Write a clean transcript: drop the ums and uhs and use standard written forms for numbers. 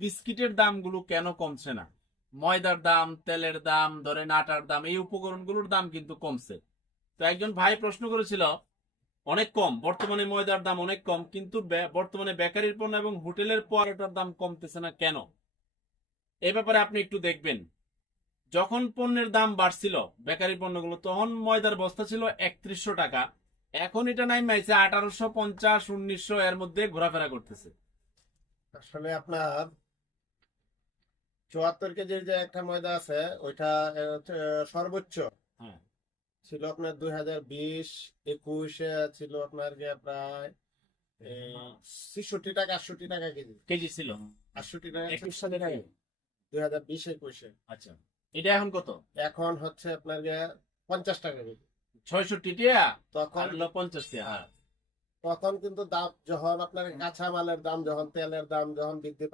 বিস্কিটের দামগুলো কেন কমছে না? ময়দার দাম, তেলের দাম, ধরেন আটার দাম, এই উপকরণগুলোর দাম কিন্তু কমছে। তো একজন ভাই প্রশ্ন করেছিল, অনেক কম বর্তমানে ময়দার দাম অনেক কম, কিন্তু বর্তমানে বেকারির পণ্য এবং হোটেলের পরোটার দাম কমতেছে না কেন? এই ব্যাপারে আপনি একটু দেখবেন, যখন পণ্যের দাম বাড়ছিল বেকারি পণ্যগুলো, তখন ময়দার বস্তা ছিল 3100 টাকা, এখন এটা নাইমাইছে 1850, 1900 এর মধ্যে ঘোরাফেরা করতেছে। আসলে আপনার 74 কেজির যে একটা ময়দা আছে ওইটা হচ্ছে, সর্বোচ্চ হ্যাঁ, ছিল আপনার 2020-21-এ ছিল আপনার গিয়ে প্রায় 66 টাকা 68 টাকা কেজি। কেজি ছিল 68 টাকা 21 সালে টাকা। 2020-21-এ। আচ্ছা, এটা এখন কত? এখন হচ্ছে আপনার গিয়ে 50 টাকা কেজি। 66 টিয়া তখন আর হলো 50 টিয়া। হ্যাঁ। তখন কিন্তু দাম যখন আপনার কাঁচামালের দাম যখন তেলের দাম যখন বৃদ্ধি